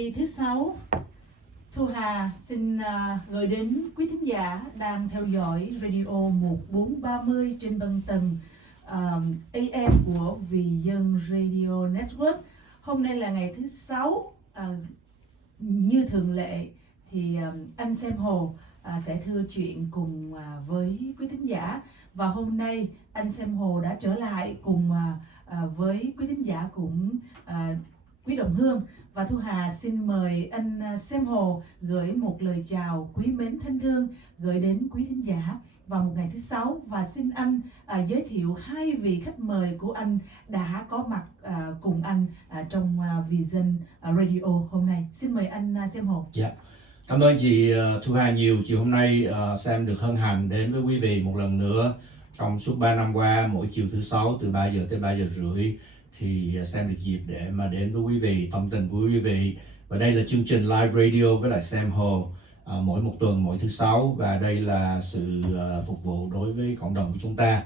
Thứ sáu, Thu Hà xin gửi đến quý thính giả đang theo dõi radio 1430 trên băng tần AM của Vì Dân Radio Network. Hôm nay là ngày thứ sáu, như thường lệ thì anh Xem Hồ sẽ thưa chuyện cùng với quý thính giả. Và hôm nay anh Xem Hồ đã trở lại cùng với quý thính giả cũng quý đồng hương. Và Thu Hà xin mời anh Xem Hồ gửi một lời chào quý mến thân thương gửi đến quý thính giả vào một ngày thứ sáu. Và xin anh giới thiệu hai vị khách mời của anh đã có mặt cùng anh trong Vision Radio hôm nay. Xin mời anh Xem Hồ. Dạ. Cảm ơn chị Thu Hà nhiều. Chiều hôm nay Sam được hân hạnh đến với quý vị một lần nữa. Trong suốt 3 năm qua, mỗi chiều thứ sáu từ 3 giờ tới 3 giờ rưỡi thì Sam được dịp để mà đến với quý vị, tâm tình với quý vị. Và đây là chương trình live radio với lại Sam Hồ mỗi một tuần, mỗi thứ sáu. Và đây là sự phục vụ đối với cộng đồng của chúng ta.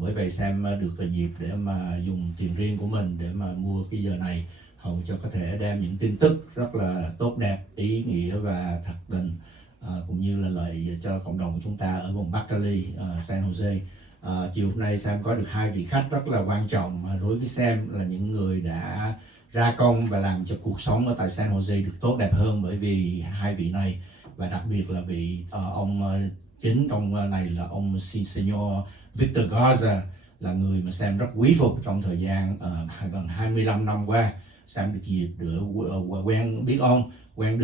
Bởi vậy Sam được dịp để mà dùng tiền riêng của mình để mà mua cái giờ này, hầu cho có thể đem những tin tức rất là tốt đẹp, ý nghĩa và thật tình, cũng như là lợi cho cộng đồng của chúng ta ở vùng Bắc Cali, San Jose. Chiều hôm nay Sam có được hai vị khách rất là quan trọng đối với Sam, là những người đã ra công và làm cho cuộc sống ở tại San Jose được tốt đẹp hơn, bởi vì hai vị này, và đặc biệt là vị ông chính trong này là ông Señor Victor Garza, là người mà Sam rất quý phục trong thời gian gần 25 năm qua. Sam được dịp để quen biết ông, quen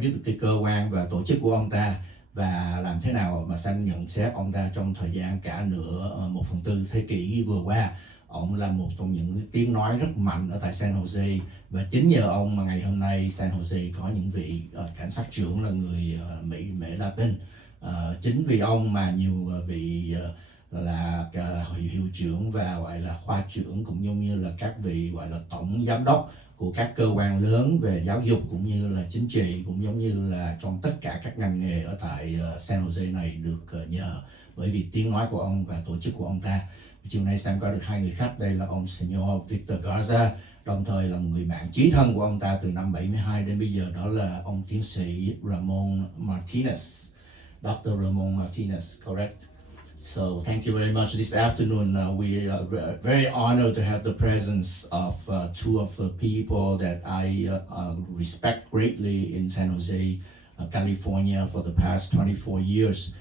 biết được cái cơ quan và tổ chức của ông ta, và làm thế nào mà Sam nhận xét ông ta trong thời gian cả nửa 1/4 thế kỷ vừa qua. Ông là một trong những tiếng nói rất mạnh ở tại San Jose, và chính nhờ ông mà ngày hôm nay San Jose có những vị cảnh sát trưởng là người Mễ Latin. Chính vì ông mà nhiều vị là hiệu trưởng và gọi là khoa trưởng, cũng giống như là các vị gọi là tổng giám đốc của các cơ quan lớn về giáo dục cũng như là chính trị, cũng giống như là trong tất cả các ngành nghề ở tại San Jose này được nhờ bởi vì tiếng nói của ông và tổ chức của ông ta. Chiều nay Sam có được hai người khách. Đây là ông Señor Victor Garza, đồng thời là một người bạn chí thân của ông ta từ năm 72 đến bây giờ, đó là ông tiến sĩ Ramon Martinez, Dr. Ramon Martinez, correct? So thank you very much. This afternoon, we are very honored to have the presence of two of the people that I respect greatly in San Jose, California, for the past 24 years.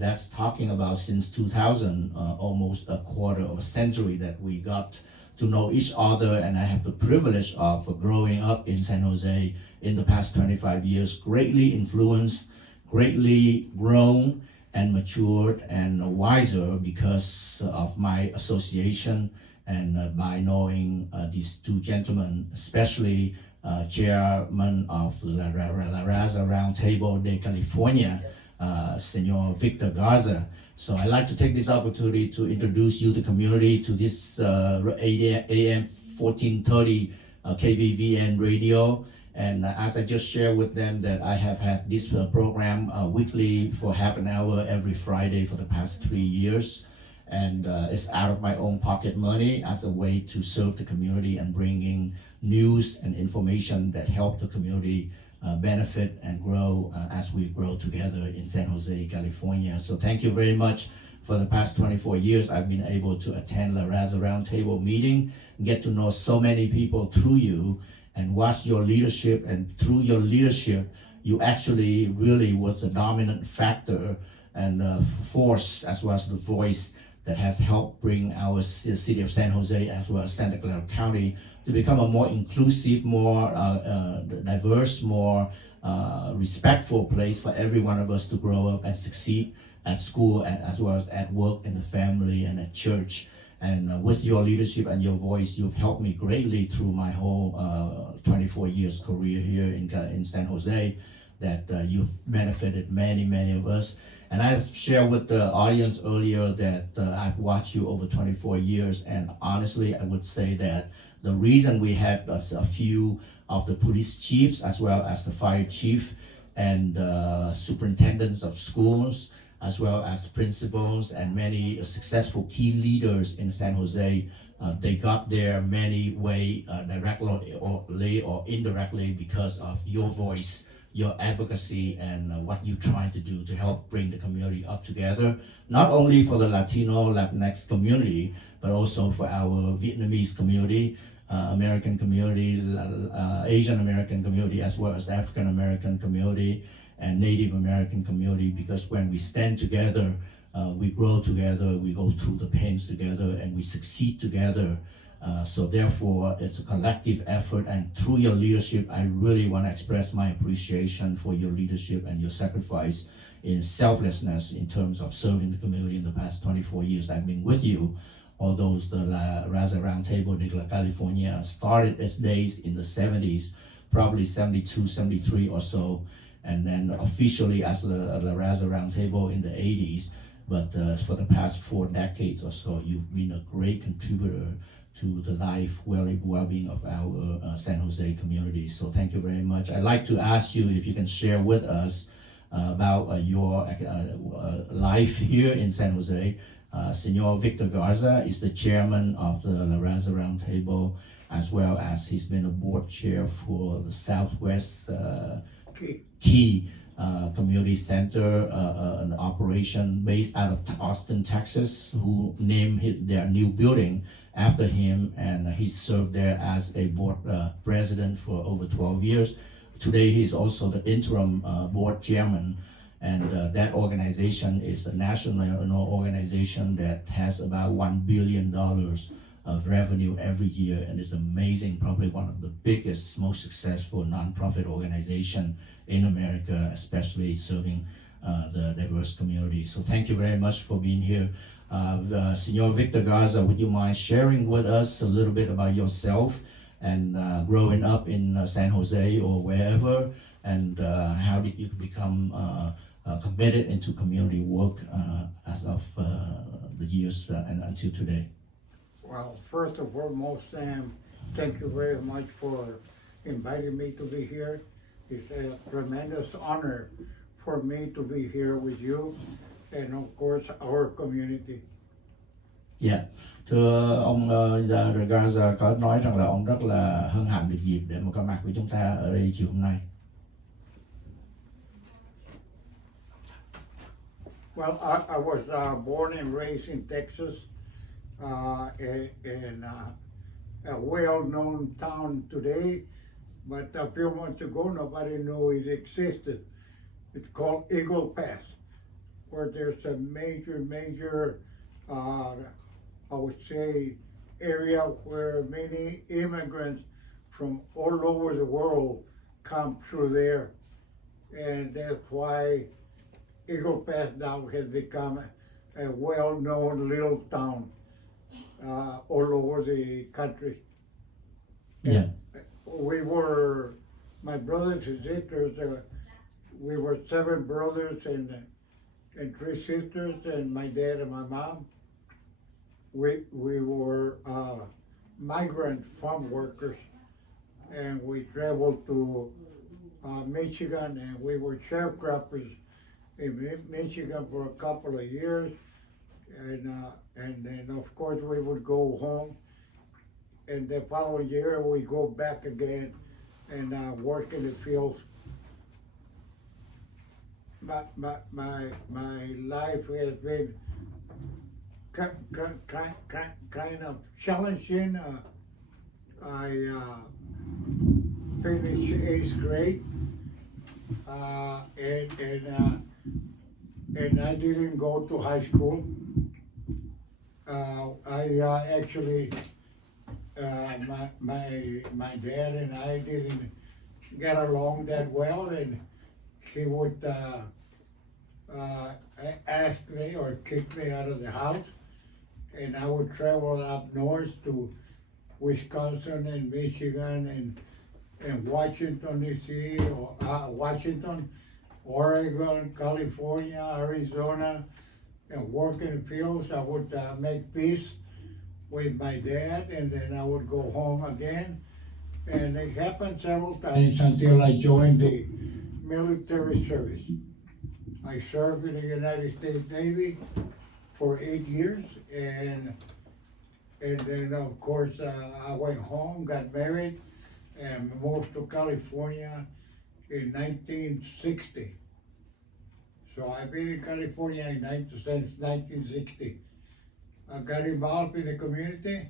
That's talking about since 2000, almost a quarter of a century that we got to know each other, and I have the privilege of growing up in San Jose in the past 25 years, greatly influenced, greatly grown, and matured and wiser because of my association and by knowing these two gentlemen, especially chairman of the Raza Roundtable de California, Señor Victor Garza. So I'd like to take this opportunity to introduce you to the community, to this 8 a.m. 1430 KVVN radio. And as I just shared with them that I have had this program weekly for half an hour every Friday for the past 3 years. And it's out of my own pocket money as a way to serve the community and bringing news and information that help the community benefit and grow as we grow together in San Jose, California. So thank you very much. For the past 24 years, I've been able to attend the Raza Roundtable meeting, get to know so many people through you, and watch your leadership, and through your leadership, you actually really was a dominant factor and force, as well as the voice that has helped bring our city of San Jose, as well as Santa Clara County, to become a more inclusive, more diverse, more respectful place for every one of us to grow up and succeed at school, as well as at work, in the family, and at church. And with your leadership and your voice, you've helped me greatly through my whole 24 years career here in San Jose, that you've benefited many of us. And I shared with the audience earlier that I've watched you over 24 years, and honestly, I would say that the reason we had a few of the police chiefs, as well as the fire chief and superintendents of schools, as well as principals and many successful key leaders in San Jose They got there many way directly or indirectly because of your voice, your advocacy, and what you try to do to help bring the community up together, not only for the Latino, Latinx community, but also for our Vietnamese community, American community, Asian American community, as well as African American community and Native American community, because when we stand together, we grow together, we go through the pains together, and we succeed together. So therefore, it's a collective effort, and through your leadership, I really want to express my appreciation for your leadership and your sacrifice in selflessness in terms of serving the community in the past 24 years I've been with you. Although the Raza Roundtable de la California started its days in the 70s, probably 72, 73 or so, and then officially as the Raza Roundtable in the 80s. But for the past 4 decades or so, you've been a great contributor to the life, well-being of our San Jose community. So thank you very much. I'd like to ask you if you can share with us about your life here in San Jose. Señor Victor Garza is the chairman of the La Raza Roundtable, as well as he's been a board chair for the Southwest Key Community Center, an operation based out of Austin, Texas, who named their new building after him, and he served there as a board president for over 12 years. Today, he's also the interim board chairman, and that organization is a national organization that has about $1 billion of revenue every year, and it's amazing, probably one of the biggest, most successful nonprofit organization in America, especially serving the diverse community. So thank you very much for being here. Señor Victor Garza, would you mind sharing with us a little bit about yourself and growing up in San Jose or wherever, and how did you become committed into community work as of the years and until today? Well, first and foremost, Sam, thank you very much for inviting me to be here. It's a tremendous honor for me to be here with you and of course our community. Dạ, thưa ông Garza có nói rằng là ông rất là hân hạnh được dịp để mà có mặt với chúng ta ở đây chiều hôm nay. Well, I was born and raised in Texas, in a well-known town today, but a few months ago nobody knew it existed. It's called Eagle Pass, where there's a major, I would say, area where many immigrants from all over the world come through there. And that's why Eagle Pass now has become a well-known little town all over the country. Yeah. We were, my brothers and sisters, we were 7 brothers and 3 sisters, and my dad and my mom. We were migrant farm workers, and we traveled to Michigan, and we were sharecroppers in Michigan for a couple of years, and then of course we would go home, and the following year we go back again and work in the fields. My life has been kind of challenging. I finished 8th grade, and I didn't go to high school. I actually, my dad and I didn't get along that well, and he would ask me or kick me out of the house, and I would travel up north to Wisconsin and Michigan and Washington D.C. or Washington, Oregon, California, Arizona, and work in the fields. I would make peace with my dad, and then I would go home again. And it happened several times until I joined the military service. I served in the United States Navy for 8 years, and And then, of course, I went home, got married, and moved to California in 1960. So I've been in California since 1960. I got involved in the community,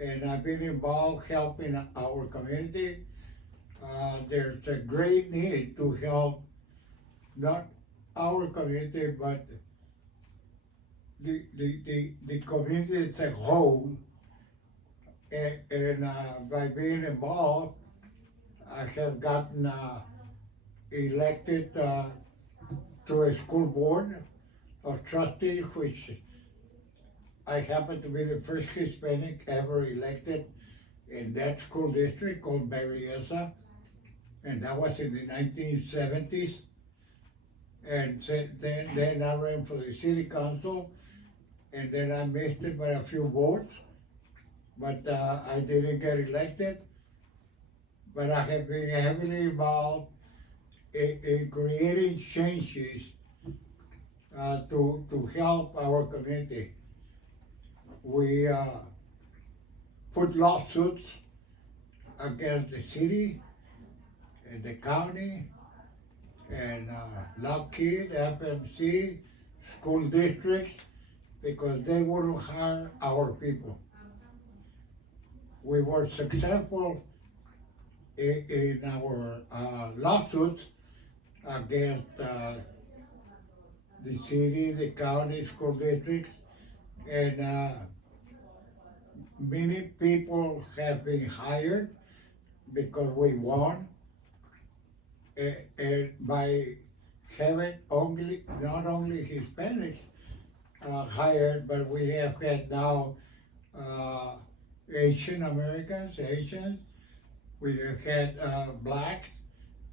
and I've been involved helping our community. There's a great need to help not our community, but the community as a whole. And by being involved, I have gotten elected to a school board of trustees, which I happen to be the first Hispanic ever elected in that school district called Raza, and that was in the 1970s. And then I ran for the city council, and then I missed it by a few votes, but I didn't get elected. But I have been heavily involved in creating changes to help our community. We put lawsuits against the city and the county and Lockheed, FMC, school districts, because they wouldn't hire our people. We were successful in our lawsuits against the city, the county, school districts, and many people have been hired because we won, and by having not only Hispanics hired, but we have had now Asian Americans, Asians, we have had blacks,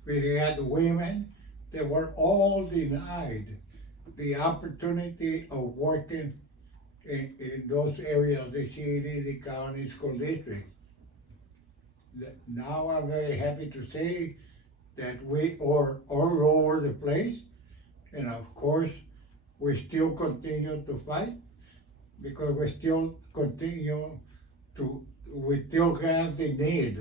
we had women. They were all denied the opportunity of working in those areas, the city, the county, school district. Now I'm very happy to say that we are all over the place, and of course, we still continue to fight because we still have the need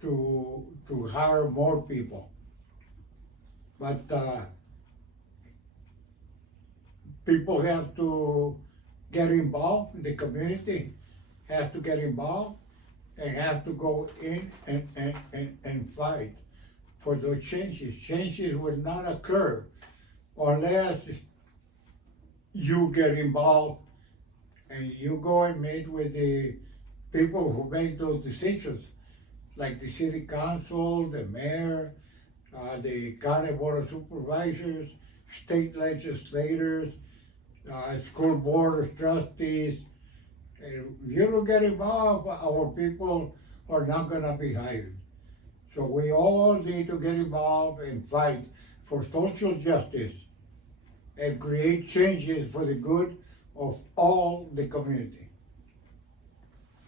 to hire more people. But people have to get involved, the community has to get involved and have to go in and fight for those changes. Changes will not occur unless you get involved and you go and meet with the people who make those decisions, like the city council, the mayor, the county board of supervisors, state legislators, school board of trustees. And if you don't get involved, our people are not gonna be hired. So we all need to get involved and fight for social justice and create changes for the good of all the community.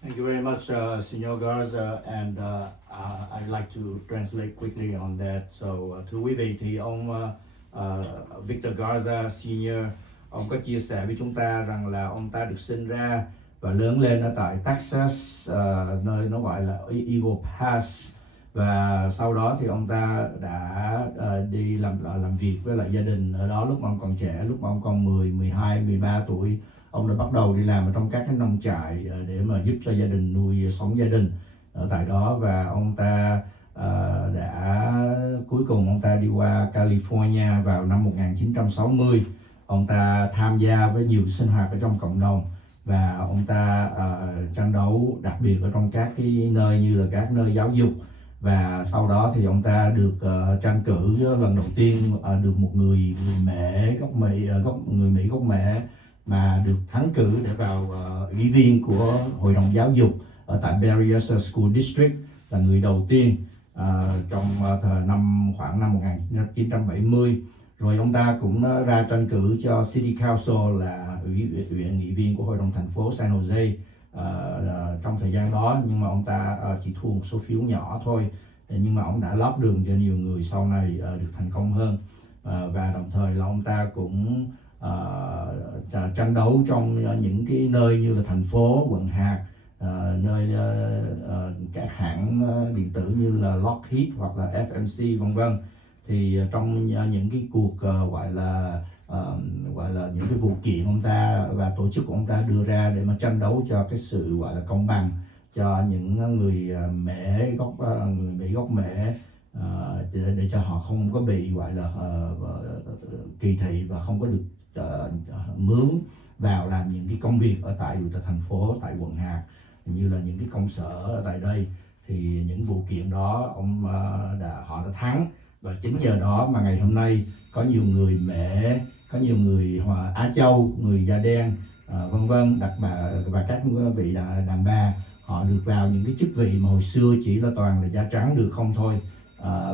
Thank you very much, Señor Garza, and I'd like to translate quickly on that. So, thưa quý vị, thì ông Victor Garza Señor, ông có chia sẻ với chúng ta rằng là ông ta được sinh ra và lớn lên ở tại Texas, nơi nó gọi là Eagle Pass, và sau đó thì ông ta đã đi làm việc với lại gia đình ở đó lúc mà ông còn trẻ, lúc mà ông còn 10, 12, 13 tuổi. Ông đã bắt đầu đi làm ở trong các cái nông trại để mà giúp cho gia đình nuôi sống gia đình ở tại đó, và ông ta cuối cùng ông ta đi qua California vào năm 1960. Ông ta tham gia với nhiều sinh hoạt ở trong cộng đồng và ông ta tranh đấu đặc biệt ở trong các cái nơi như là các nơi giáo dục, và sau đó thì ông ta được tranh cử lần đầu tiên được một người Mỹ gốc Mễ mà được thắng cử để vào ủy viên của hội đồng giáo dục ở tại Berryessa School District, là người đầu tiên trong khoảng năm 1970. Rồi ông ta cũng ra tranh cử cho City Council, là nghị viên của hội đồng thành phố San Jose trong thời gian đó, nhưng mà ông ta chỉ thua một số phiếu nhỏ thôi, nhưng mà ông đã lót đường cho nhiều người sau này được thành công hơn. Và đồng thời là ông ta cũng tranh đấu trong những cái nơi như là thành phố, quận hạt, nơi các hãng điện tử như là Lockheed hoặc là FMC vân vân. Thì trong những cái cuộc gọi là những cái vụ kiện ông ta và tổ chức của ông ta đưa ra để mà tranh đấu cho cái sự gọi là công bằng cho những người người Mỹ gốc Mễ, để cho họ không có bị gọi là kỳ thị và không có được mướn vào làm những cái công việc ở tại thành phố, tại quận hạt như là những cái công sở ở tại đây. Thì những vụ kiện đó họ đã thắng, và chính nhờ đó mà ngày hôm nay có nhiều người Mễ, có nhiều người Á Châu, người da đen vân vân, và các vị đàn bà, họ được vào những cái chức vị mà hồi xưa chỉ là toàn là da trắng được không thôi.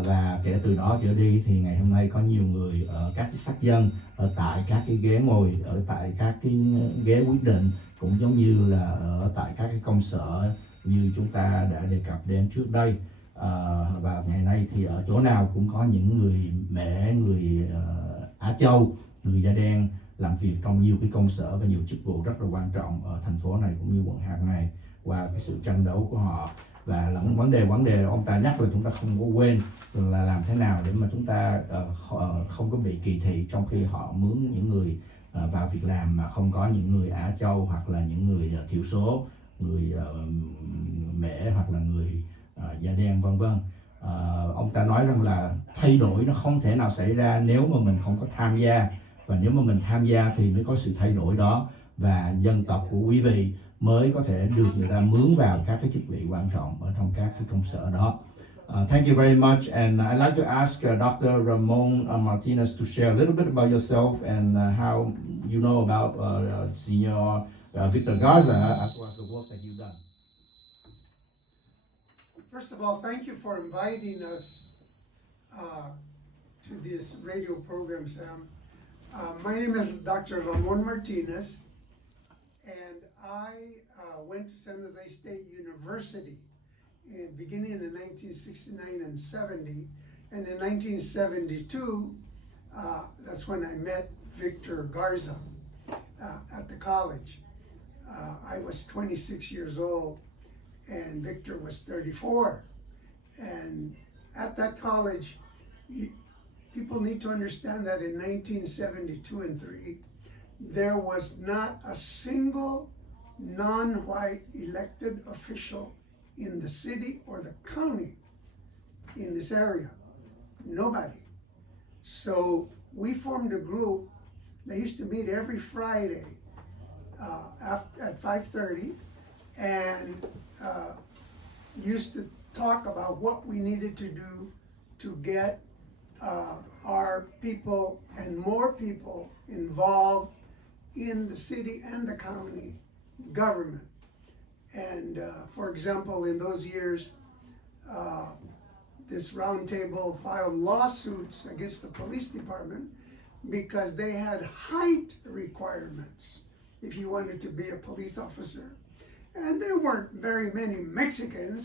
Và kể từ đó trở đi thì ngày hôm nay có nhiều người ở các sắc dân, ở tại các cái ghế ngồi, ở tại các cái ghế quyết định, cũng giống như là ở tại các cái công sở như chúng ta đã đề cập đến trước đây. Và ngày nay thì ở chỗ nào cũng có những người Mễ, người Á Châu, người da đen làm việc trong nhiều cái công sở và nhiều chức vụ rất là quan trọng ở thành phố này cũng như quận hạt này, qua cái sự tranh đấu của họ. Và là vấn đề ông ta nhắc là chúng ta không có quên là làm thế nào để mà chúng ta không có bị kỳ thị trong khi họ mướn những người vào việc làm mà không có những người Á Châu hoặc là những người thiểu số, người Mễ hoặc là người da đen vân vân. Ông ta nói rằng là thay đổi nó không thể nào xảy ra nếu mà mình không có tham gia, và nếu mà mình tham gia thì mới có sự thay đổi đó, và dân tộc của quý vị mới có thể được người ta mướn vào các cái chức vị quan trọng ở trong các cái công sở đó. Thank you very much, and I'd like to ask Dr. Ramon Martinez to share a little bit about yourself and how you know about Señor Victor Garza, as well as the work that you've done. First of all, thank you for inviting us to this radio program, Sam. My name is Dr. Ramon Martinez, and I went to San Jose State University beginning in 1969 and 70. And in 1972, that's when I met Victor Garza at the college. I was 26 years old, and Victor was 34. And at that college, people need to understand that in 1972 and 3, there was not a single non-white elected official in the city or the county in this area. Nobody. So we formed a group. They used to meet every Friday at 5:30, and used to talk about what we needed to do to get our people and more people involved in the city and the county government. And for example, in those years, this Roundtable filed lawsuits against the police department because they had height requirements if you wanted to be a police officer. And there weren't very many Mexicans,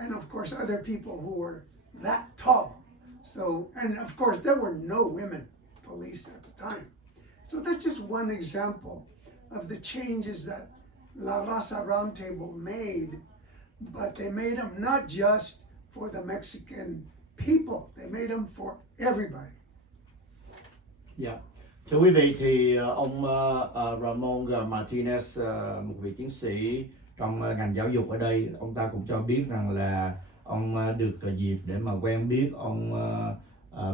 and of course other people who were that tall. So, and of course there were no women police at the time. So that's just one example of the changes that La Raza Roundtable made, but they made them not just for the Mexican people, they made them for everybody. Yeah. Thưa quý vị, thì ông Ramon Martinez, một vị tiến sĩ trong ngành giáo dục ở đây, ông ta cũng cho biết rằng là ông được dịp để mà quen biết ông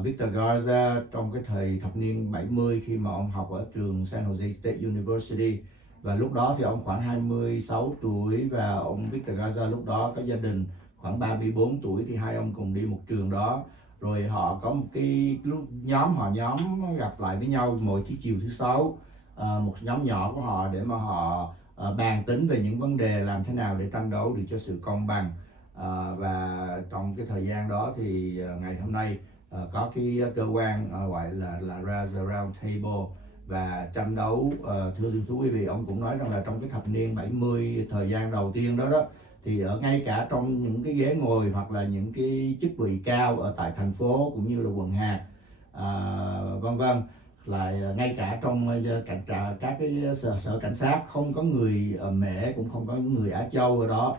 Victor Garza trong cái thời thập niên 70 khi mà ông học ở trường San Jose State University. Và lúc đó thì ông khoảng 26 tuổi và ông Victor Garza lúc đó có gia đình khoảng 34 tuổi, thì hai ông cùng đi một trường đó. Rồi họ có một cái nhóm gặp lại với nhau mỗi chiều thứ Sáu, một nhóm nhỏ của họ để mà họ bàn tính về những vấn đề làm thế nào để tranh đấu được cho sự công bằng. Và trong cái thời gian đó thì ngày hôm nay có cái cơ quan gọi là Raza Roundtable và tranh đấu. Thưa quý vị, ông cũng nói rằng là trong cái thập niên 70 thời gian đầu tiên đó thì ở ngay cả trong những cái ghế ngồi hoặc là những cái chức vị cao ở tại thành phố cũng như là quận hạt vân vân, lại ngay cả trong các cái sở cảnh sát không có người Mễ, cũng không có người Á Châu ở đó.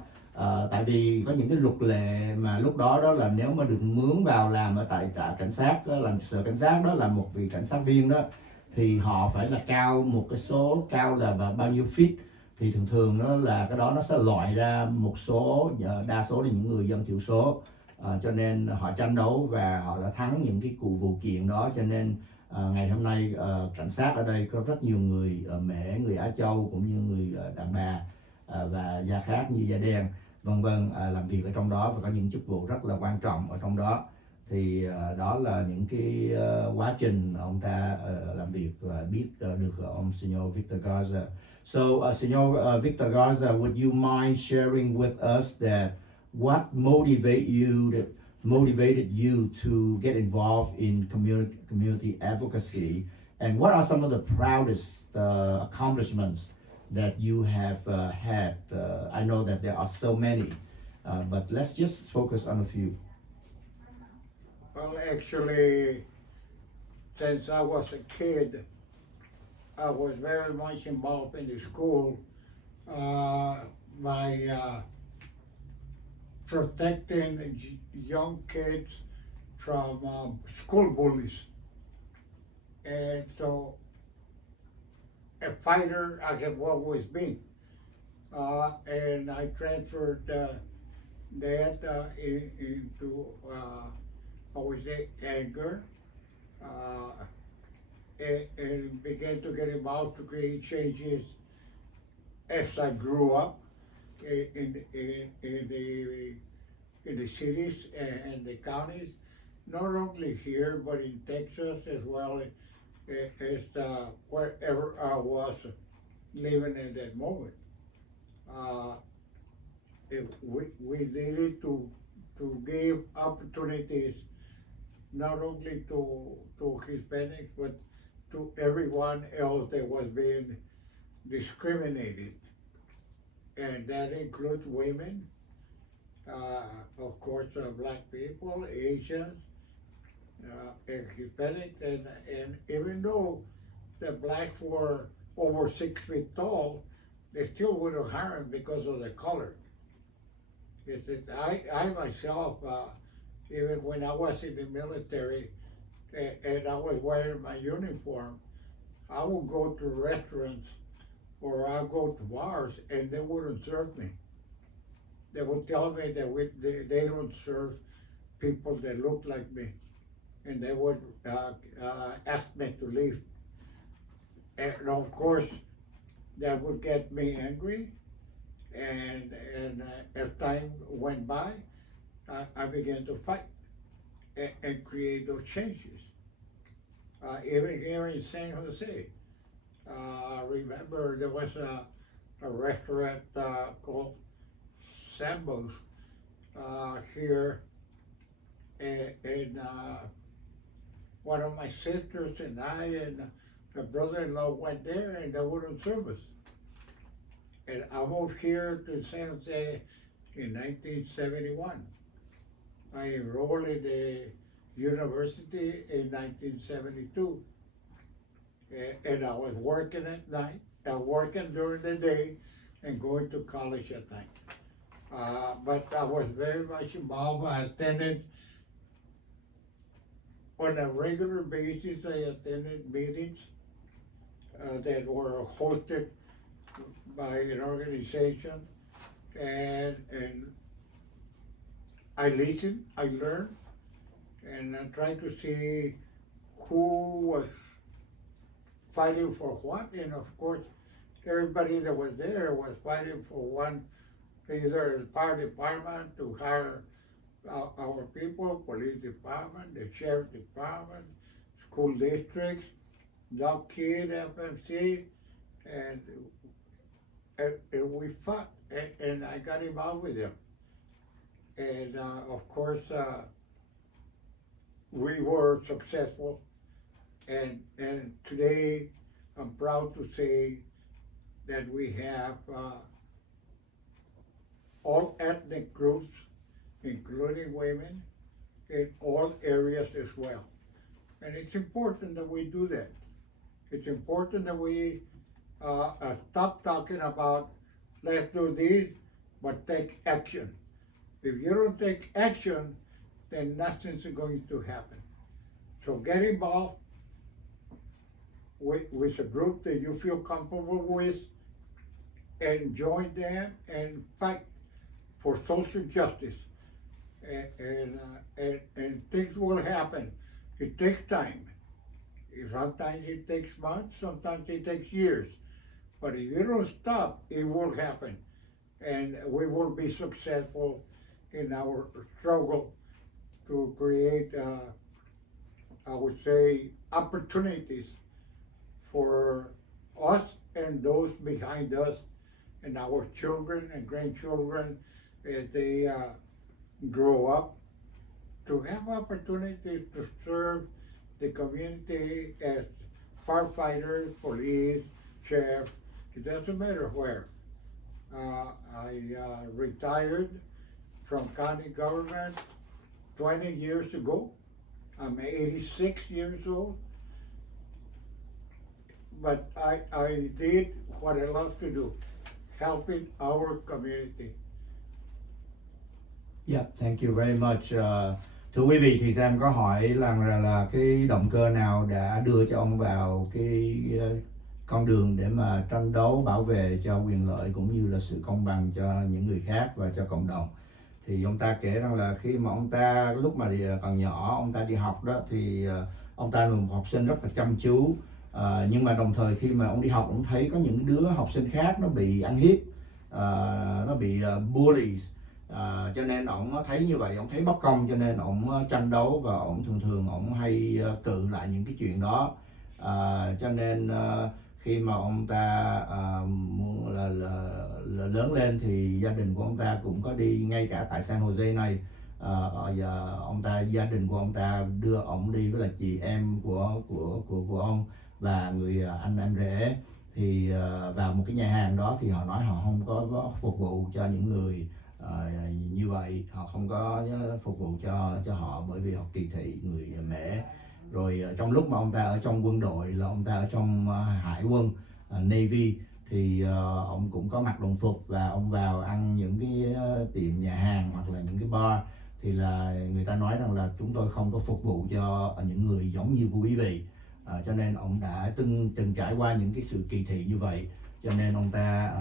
Tại vì có những cái luật lệ mà lúc đó đó là nếu mà được mướn vào làm ở tại trại cảnh sát đó, làm sở cảnh sát đó, là một vị cảnh sát viên đó, thì họ phải là cao một cái số cao là bao nhiêu feet, thì thường thường đó là cái đó nó sẽ loại ra một số, đa số là những người dân thiểu số. Cho nên họ tranh đấu và họ đã thắng những cái vụ kiện đó, cho nên ngày hôm nay cảnh sát ở đây có rất nhiều người Mễ, người Á Châu cũng như người đàn bà và da khác như da đen vân vân làm việc ở trong đó và có những chức vụ rất là quan trọng ở trong đó. Thì đó là những cái quá trình ông ta làm việc và biết được ông Señor Victor Garza. So Señor Victor Garza, would you mind sharing with us that what motivated you to get involved in community advocacy, and what are some of the proudest accomplishments that you have had? I know that there are so many, but let's just focus on a few. Well, actually, since I was a kid, I was very much involved in the school by protecting young kids from school bullies. And so, a fighter I have always been. And I transferred that into, I would say, anger, and began to get involved to create changes as I grew up in the cities and the counties, not only here but in Texas as well as wherever I was living at that moment. We needed to give opportunities not only to Hispanics but to everyone else that was being discriminated, and that includes women, of course, black people, Asians, and Hispanics, and even though the blacks were over 6 feet tall, they still wouldn't hire them because of the color. I myself, even when I was in the military and I was wearing my uniform, I would go to restaurants or I'd go to bars and they wouldn't serve me. They would tell me that they don't serve people that look like me, and they would ask me to leave. And of course, that would get me angry, and as time went by, I began to fight and create those changes. Even here in San Jose, I remember there was a restaurant called Sambo's here, and one of my sisters and I and my brother-in-law went there and they wouldn't serve us. And I moved here to San Jose in 1971. I enrolled in the university in 1972. And I was working at night, working during the day and going to college at night. But I was very much involved. I attended on a regular basis. I attended meetings that were hosted by an organization, and I listened, I learned, and I tried to see who was fighting for what. And of course, everybody that was there was fighting for one, either the fire department to hire our people, police department, the sheriff department, school districts, dog kid, FMC, and we fought, and I got involved with them. And of course, we were successful, and today I'm proud to say that we have all ethnic groups, including women, in all areas as well. And it's important that we do that. It's important that we stop talking about let's do this, but take action. If you don't take action, then nothing's going to happen. So get involved with a group that you feel comfortable with and join them and fight for social justice. And things will happen. It takes time. Sometimes it takes months, sometimes it takes years. But if you don't stop, it will happen. And we will be successful in our struggle to create, I would say, opportunities for us and those behind us and our children and grandchildren as they grow up, to have opportunities to serve the community as firefighters, police, sheriff. It doesn't matter where. I retired from county government 20 years ago. I'm 86 years old. But I did what I love to do, helping our community. Yeah, thank you very much. Thưa quý vị, thì Sam có hỏi là cái động cơ nào đã đưa cho ông vào cái con đường để mà tranh đấu bảo vệ cho quyền lợi cũng như là sự công bằng cho những người khác và cho cộng đồng. Thì ông ta kể rằng là khi mà ông ta lúc mà còn nhỏ, ông ta đi học đó thì ông ta là một học sinh rất là chăm chú. Nhưng mà đồng thời khi mà ông đi học, ông thấy có những đứa học sinh khác nó bị ăn hiếp, nó bị bullies. Cho nên ông thấy như vậy, ông thấy bất công, cho nên ông tranh đấu và ông thường ông hay cự lại những cái chuyện đó. Cho nên khi mà ông ta là lớn lên thì gia đình của ông ta cũng có đi, ngay cả tại San Jose này, gia đình của ông ta đưa ông đi với là chị em của ông và người anh em rể, thì vào một cái nhà hàng đó thì họ nói họ không có phục vụ cho những người như vậy, họ không có phục vụ cho họ bởi vì họ kỳ thị người Mễ. Rồi trong lúc mà ông ta ở trong quân đội, là ông ta ở trong hải quân Navy, thì ông cũng có mặc đồng phục và ông vào ăn những cái tiệm nhà hàng hoặc là những cái bar, thì là người ta nói rằng là chúng tôi không có phục vụ cho những người giống như quý vị. Cho nên ông đã từng trải qua những cái sự kỳ thị như vậy, cho nên ông ta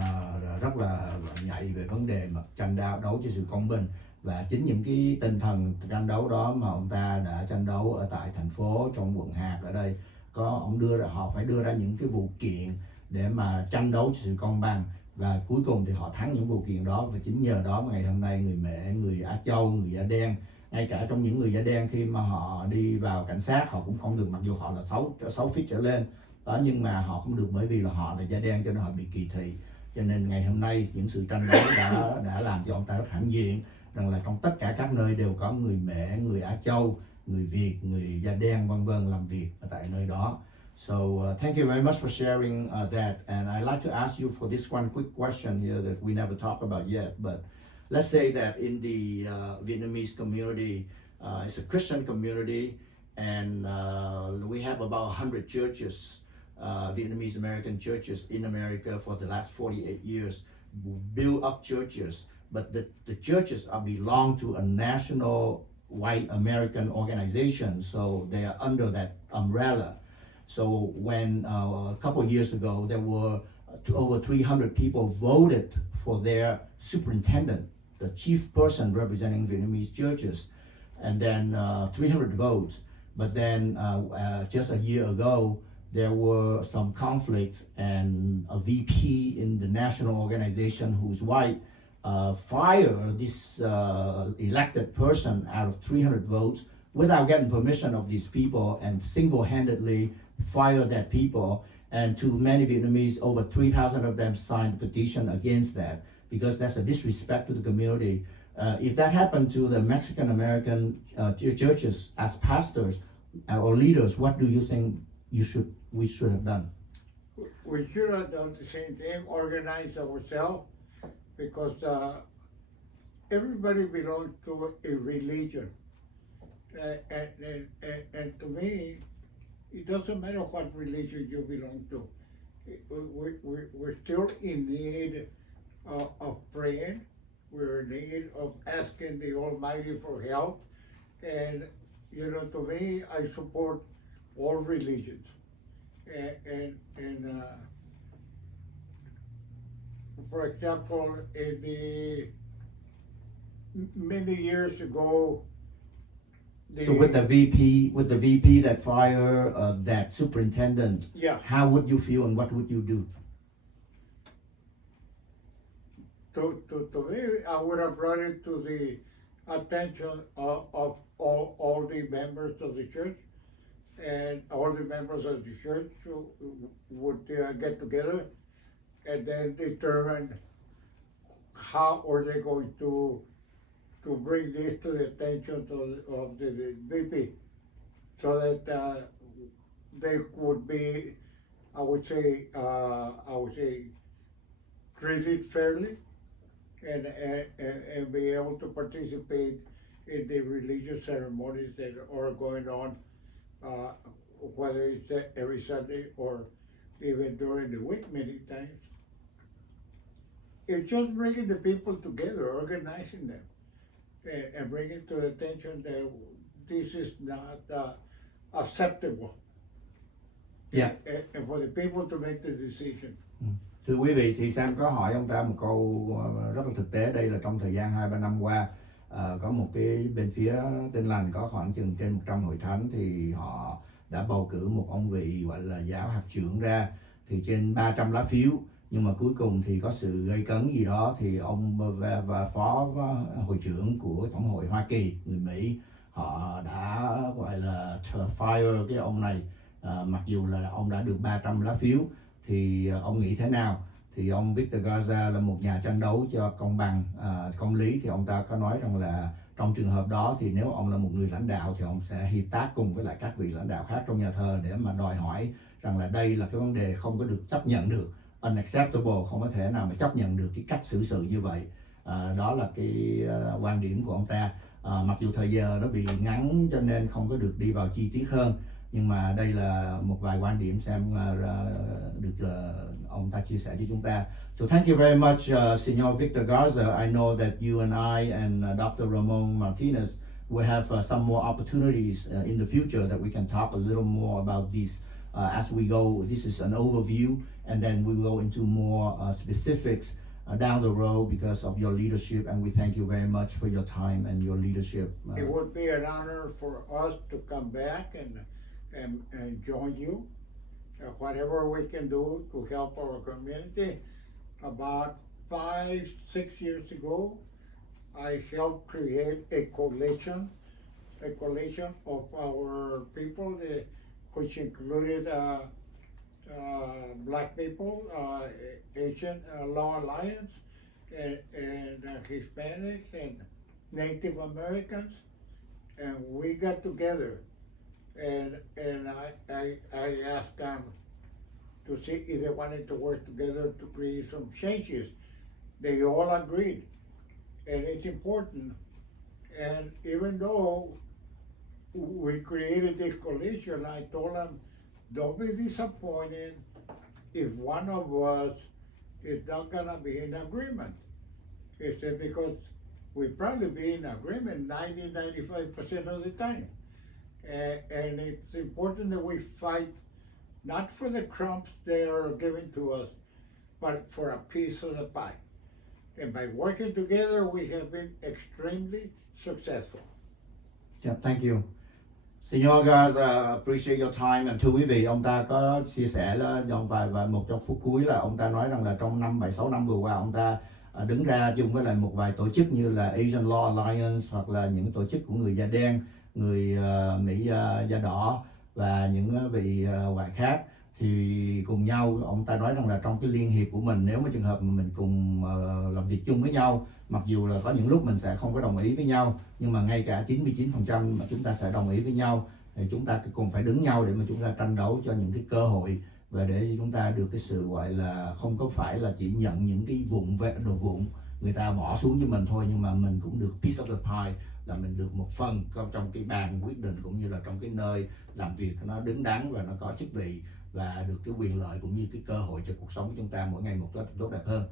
rất là nhạy về vấn đề mà tranh đấu cho sự công bình. Và chính những cái tinh thần tranh đấu đó mà ông ta đã tranh đấu ở tại thành phố, trong quận hạt ở đây, họ phải đưa ra những cái vụ kiện để mà tranh đấu cho sự công bằng, và cuối cùng thì họ thắng những vụ kiện đó. Và chính nhờ đó mà ngày hôm nay người Mễ, người Á Châu, người da đen, ngay cả trong những người da đen khi mà họ đi vào cảnh sát họ cũng không được, mặc dù họ là 6 feet trở lên đó, nhưng mà họ không được bởi vì là họ là da đen cho nên họ bị kỳ thị. Cho nên ngày hôm nay những sự tranh đấu đã làm cho ông ta rất hãnh diện rằng là trong tất cả các nơi đều có người Mễ, người Á Châu, người Việt, người da đen vân vân làm việc ở tại nơi đó. So thank you very much for sharing that, and I'd like to ask you for this one quick question here that we never talked about yet. But let's say that in the Vietnamese community, it's a Christian community, and we have about 100 churches, Vietnamese American churches in America for the last 48 years, build up churches, but the churches belong to a national white American organization, so they are under that umbrella. So when a couple of years ago, there were over 300 people voted for their superintendent, the chief person representing Vietnamese churches, and then 300 votes. But then just a year ago, there were some conflicts, and a VP in the national organization who's white fired this elected person out of 300 votes without getting permission of these people, and single-handedly fired that people. And to many Vietnamese, over 3,000 of them signed a petition against that, because that's a disrespect to the community. If that happened to the Mexican American churches as pastors or leaders, what do you think we should have done? We should have done the same thing, organize ourselves, because everybody belongs to a religion. And to me, It doesn't matter what religion you belong to. We're still in need of praying. We're in need of asking the Almighty for help. And, you know, to me, I support all religions. And for example, in the many years ago, So with the VP that fire that superintendent, yeah, how would you feel and what would you do? to me, I would have brought it to the attention of all the members of the church, and all the members of the church would get together and then determine how are they going to bring this to the attention of the VP, so that they would be, I would say, treated fairly and be able to participate in the religious ceremonies that are going on, whether it's every Sunday or even during the week many times. It's just bringing the people together, organizing them, and bringing to the attention that this is not acceptable. Yeah. And for the people to make the decision. Thưa quý vị, thì Sam có hỏi ông ta một câu rất là thực tế. Đây là trong thời gian 2-3 năm qua, có một cái bên phía Tin Lành có khoảng chừng trên 100 hội thánh, thì họ đã bầu cử một ông vị gọi là giáo hạt trưởng ra, thì trên 300 lá phiếu. Nhưng mà cuối cùng thì có sự gây cấn gì đó, thì ông và phó hội trưởng của Tổng hội Hoa Kỳ, người Mỹ, họ đã gọi là fire cái ông này, mặc dù là ông đã được 300 lá phiếu. Thì ông nghĩ thế nào? Thì ông Victor Garza là một nhà tranh đấu cho công bằng, công lý, thì ông ta có nói rằng là trong trường hợp đó thì nếu ông là một người lãnh đạo thì ông sẽ hiệp tác cùng với lại các vị lãnh đạo khác trong nhà thờ để mà đòi hỏi rằng là đây là cái vấn đề không có được chấp nhận được, unacceptable, không có thể nào mà chấp nhận được cái cách xử sự như vậy. Đó là cái quan điểm của ông ta. Mặc dù thời giờ nó bị ngắn cho nên không có được đi vào chi tiết hơn, nhưng mà đây là một vài quan điểm Sam được ông ta chia sẻ với chúng ta. So thank you very much, Señor Victor Garza. I know that you and I and Dr. Ramon Martinez will have some more opportunities in the future that we can talk a little more about these as we go. This is an overview, and then we will go into more specifics down the road because of your leadership, and we thank you very much for your time and your leadership. It would be an honor for us to come back and join you. Whatever we can do to help our community. About 5-6 years ago, I helped create a coalition of our people, which included Black people, Asian Law Alliance, and Hispanics and Native Americans, and we got together. And I asked them to see if they wanted to work together to create some changes. They all agreed, and it's important. And even though we created this coalition, I told them, don't be disappointed if one of us is not gonna be in agreement. He said, because we probably be in agreement 90-95% of the time. And it's important that we fight not for the crumbs they are given to us, but for a piece of the pie. And by working together, we have been extremely successful. Yeah, thank you. Señor Garza, appreciate your time. And thưa quý vị, ông ta có chia sẻ là trong vài một trong phút cuối là ông ta nói rằng là trong 5-6 năm vừa qua, ông ta đứng ra chung với lại một vài tổ chức như là Asian Law Alliance hoặc là những tổ chức của người da đen, người Mỹ da đỏ và những vị ngoại khác, thì cùng nhau ông ta nói rằng là trong cái liên hiệp của mình, nếu mà trường hợp mà mình cùng làm việc chung với nhau, mặc dù là có những lúc mình sẽ không có đồng ý với nhau, nhưng mà ngay cả 99% mà chúng ta sẽ đồng ý với nhau, thì chúng ta cùng phải đứng nhau để mà chúng ta tranh đấu cho những cái cơ hội và để chúng ta được cái sự gọi là không có phải là chỉ nhận những cái đồ vụn người ta bỏ xuống cho mình thôi, nhưng mà mình cũng được piece of the pie, là mình được một phần trong cái bàn quyết định cũng như là trong cái nơi làm việc nó đứng đắn và nó có chức vị, và được cái quyền lợi cũng như cái cơ hội cho cuộc sống của chúng ta mỗi ngày một tốt đẹp hơn.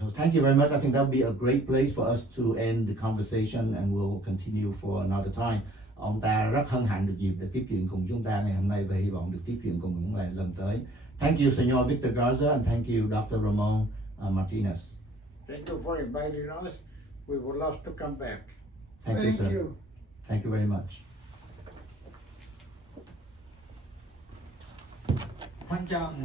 So thank you very much. I think that would be a great place for us to end the conversation, and we'll continue for another time. Ông ta rất hân hạnh được dịp để tiếp chuyện cùng chúng ta ngày hôm nay, và hy vọng được tiếp chuyện cùng những lần tới. Thank you, Señor Victor Garza, and thank you, Dr. Ramon Martinez. Thank you for inviting us. We would love to come back. Thank you, sir. Thank you very much. Quan trọng